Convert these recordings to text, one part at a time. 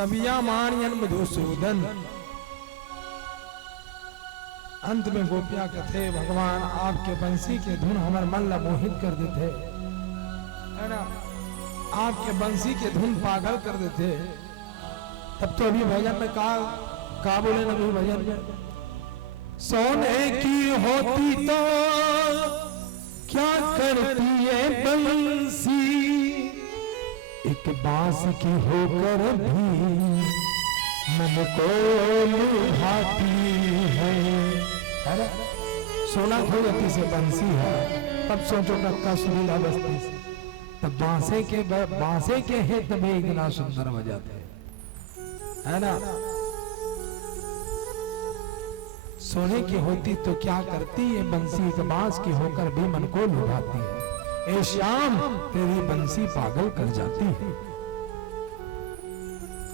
कविया माणियन मधुसूदन। अंत में गोपियां कहते भगवान आपके बंसी के धुन हमारे मन ला मोहित कर देते है ना, आपके बंसी के धुन पागल कर देते। तब तो अभी भजन में का बोले ना अभी भजन में, सोने की होती तो क्या करती है बंसी, एक बांस की होकर भी मन को लुभाती है। अरे सोना हो जाती से बंसी है, तब सोचो कक्का सुरीला बस्ती से, तब बांसे के हित में इतना सुंदर बजाते है ना। सोने की होती तो क्या करती है बंसी, एक बांस की होकर भी मन को लुभाती है। ए श्याम तेरी बंसी पागल कर जाती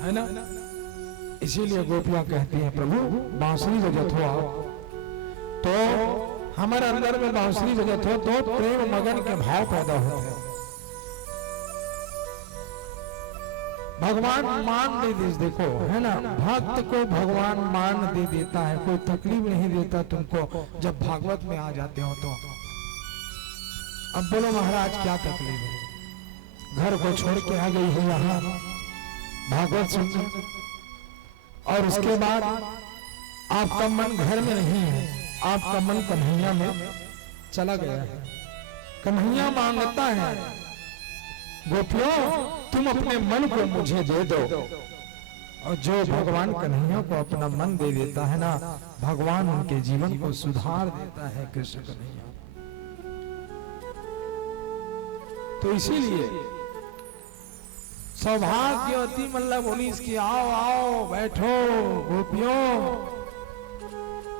है ना। इसीलिए गोपियां कहती हैं प्रभु बांसुरी बजत हो आप, तो हमारे अंदर में बांसुरी बजत हो तो प्रेम मगन के भाव पैदा होते हैं। भगवान मान दे दे, देखो है ना, भक्त को भगवान मान दे देता है, कोई तकलीफ नहीं देता तुमको जब भागवत में आ जाते हो तो। अब बोलो महाराज क्या तकलीफ है, घर को छोड़ के आ गई है यहाँ भागवत सुनने, और उसके बाद आपका मन घर में नहीं है, आपका मन कन्हैया में चला गया है। कन्हैया मांगता है गोपियों तुम अपने मन को मुझे दे दो, और जो भगवान कन्हैया को अपना मन दे देता है ना, भगवान उनके जीवन को सुधार देता है कृष्ण कन्हैया। तो इसीलिए सौभाग्यवती मल्ला बोली इसकी आओ आओ बैठो गोपियों,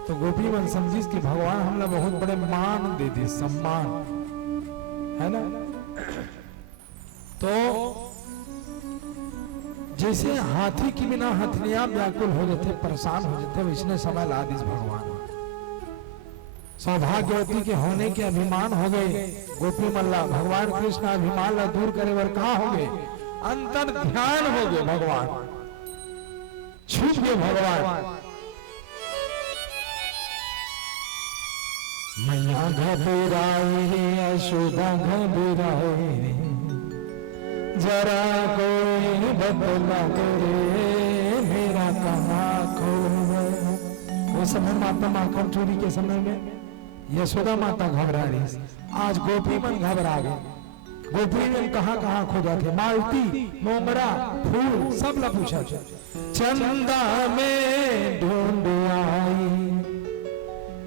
तो गोपी मन समझी कि भगवान हमला बहुत बड़े मान दे दे, सम्मान है ना। तो जैसे हाथी की बिना हथनियां व्याकुल हो जाते, परेशान हो जाते, वैसने समय ला दिस भगवान। सौभाग्यवती के होने के अभिमान हो गए गोपी मल्ला, भगवान कृष्ण अभिमान ला दूर करे वर कहां हो गए, अंतर ध्यान हो गए, भगवान छूट गए भगवान। मैया घबराई रे यशोदा घबराई रे, जरा कोई बदला करे मेरा कहाँ खो गया। वो समय माता माखन चोरी के समय में यशोदा माता घबरा रही, आज गोपी मन घबरा गए। गोपी में कहाँ खोजा थे, मालती मोगरा फूल सब ला पूछा था। चंदा में ढूंढ आई,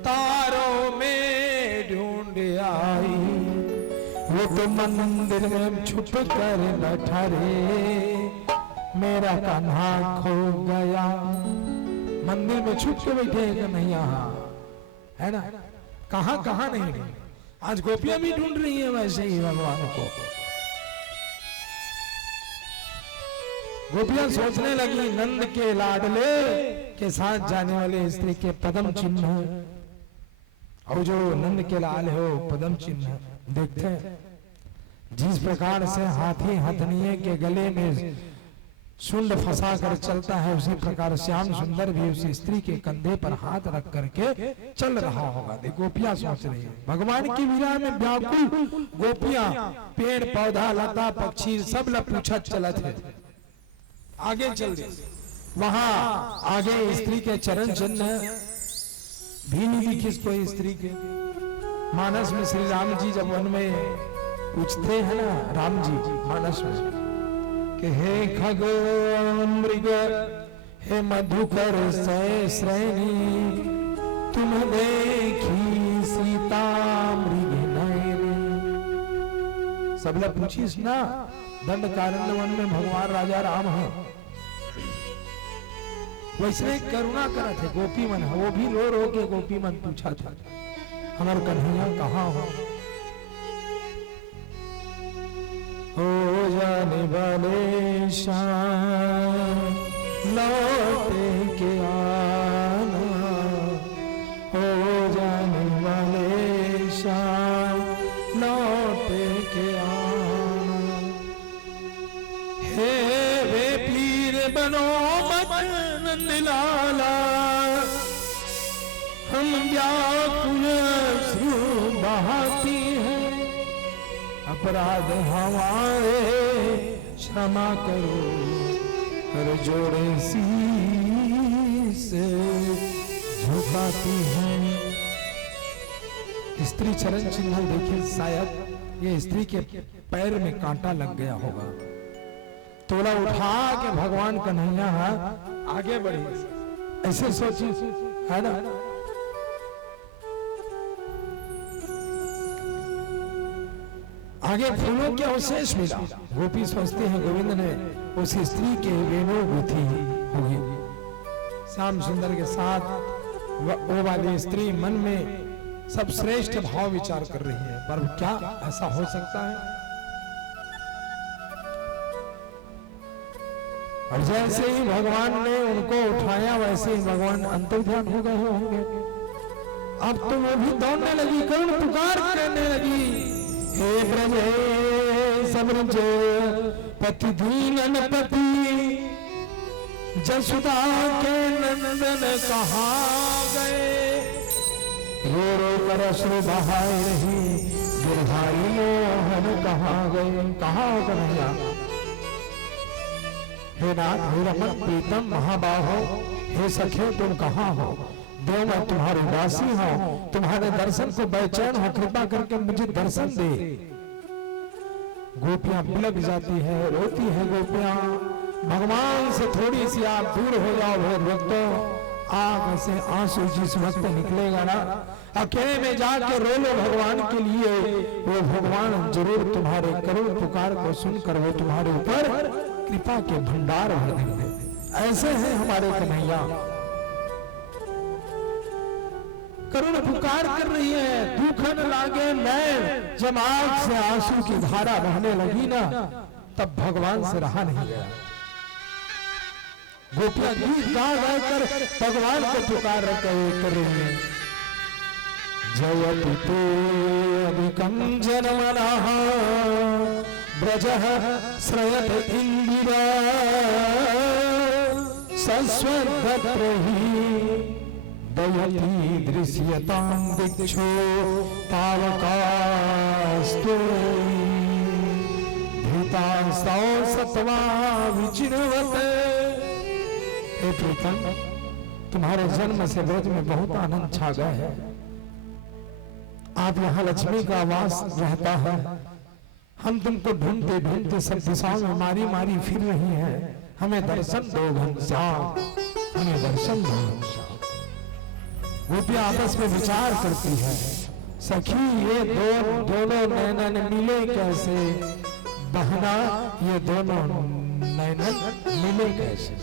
तारों में ढूंढ आई, वो तो मंदिर में छुप कर बैठा रे मेरा कान्हा खो गया। मंदिर में छुप के बैठे कन्हैया है ना, कहाँ नहीं। आज गोपियां भी ढूंढ रही है वैसे ही भगवान को। गोपियां सोचने लगी नंद के लाडले के साथ जाने वाले स्त्री के पदम चिन्ह, और जो नंद के लाल हो पदम चिन्ह देखते हैं। जिस प्रकार से हाथी हथनिये के गले में सुंड फंसा कर चलता है, उसी प्रकार श्याम सुंदर भी उस स्त्री के कंधे पर हाथ रख करके चल रहा होगा। देखो गोपियां सोच रही है भगवान की विरह में व्याकुल गोपियां, पेड़ पौधा लता पक्षी सब ला पूछा चला थे, आगे चल रही। वहां आगे स्त्री के चरण चिन्ह भी नहीं दिखे कोई स्त्री के। मानस में श्री राम जी जब वन में पूछते हैं ना, राम जी मानस में कि हे खग मृग हे मधुकर श्रेणी, तुम देखी सीता मृग नयनी। सब लोग पूछीस ना, दंड कारण्य वन में भगवान राजा राम है, वैसे करुणा करा थे गोपी मन, वो भी रो रो के गोपी मन पूछा था हमारे कन्हैया कहाँ हो जाने वाले शाम लौटे के आना, हो जाने वाले शाम लौटे के आना। हे वे पीर बनो मत नंद लाला, हम व्याकुल अश्रु बहाती हैं, अपराध हमारे क्षमा करो, कर जोड़े शीस झुकाती हैं। स्त्री चरण चिन्ह देखिए, शायद ये स्त्री के पैर में कांटा लग गया होगा। तोला उठा के भगवान कन्हैया आगे बढ़े, ऐसे सोची है ना। आगे फूलों के अवशेष मिला। गोपी सोचते हैं गोविंद ने उस स्त्री के वेणु गुथी होगी। श्याम सुंदर के साथ वो वाली स्त्री मन में सब श्रेष्ठ भाव विचार कर रही है, पर क्या ऐसा हो सकता है? और जैसे ही भगवान ने उनको उठाया वैसे ही भगवान अंतर्ध्यान हो गए होंगे। अब तो वो भी दौड़ने लगी, करुण पुकार करने लगी, हे ब्रज समृज पति दीन पति, जसुदा के नंदन कहाँ गए, रो रो कर अश्रु बहाए रही, गिरधारी मोहन कहाँ गए। कहाँ हो कन्हैया? हे नाथ, हे रमन प्रीतम महाबाहो, हे सखे तुम कहाँ हो? दो मैं तुम्हारे दासी हूँ, तुम्हारे दर्शन को बेचैन हो, कृपा करके मुझे दर्शन दे। गोपियां बिलक जाती है, रोती है गोपियां, भगवान से थोड़ी सी आप दूर हो जाओ हे भक्तों। आंख से आंसू जिस वक्त निकलेगा ना, अकेले में जाके रो लो भगवान के लिए, वो भगवान जरूर तुम्हारे करुण पुकार को सुनकर वो तुम्हारे ऊपर कृपा के भंडार भर देंगे। ऐसे हैं हमारे कन्हैया, करुण पुकार कर रही है, दुख न लागे मैं। जब आंख से आंसू की धारा बहने लगी ना, तब भगवान से रहा नहीं गया। गोपियां गीत गा कर भगवान को पुकार कर रही है। जयति ते अधिकं जनमनः, ब्रजः श्रयत इंदिरा, सस्वद्भद्रहि दयति दृश्यतां दिक्षो, पावकास्तु धृतांस्तौ सत्वा विचिन्वते। हे प्रीतम, तुम्हारे जन्म से ब्रज में बहुत आनंद छा गया है। आप यहाँ लक्ष्मी का वास रहता है। हम तुमको ढूंढते ढूंढते सब दिशाओं में मारी मारी फिर रही हैं। हमें दर्शन दो घनश्याम, हमें दर्शन दो घनश्याम। गोपियां आपस में विचार करती है, सखी ये दोनों नैनन मिले कैसे, बहना ये दोनों नैनन मिले कैसे।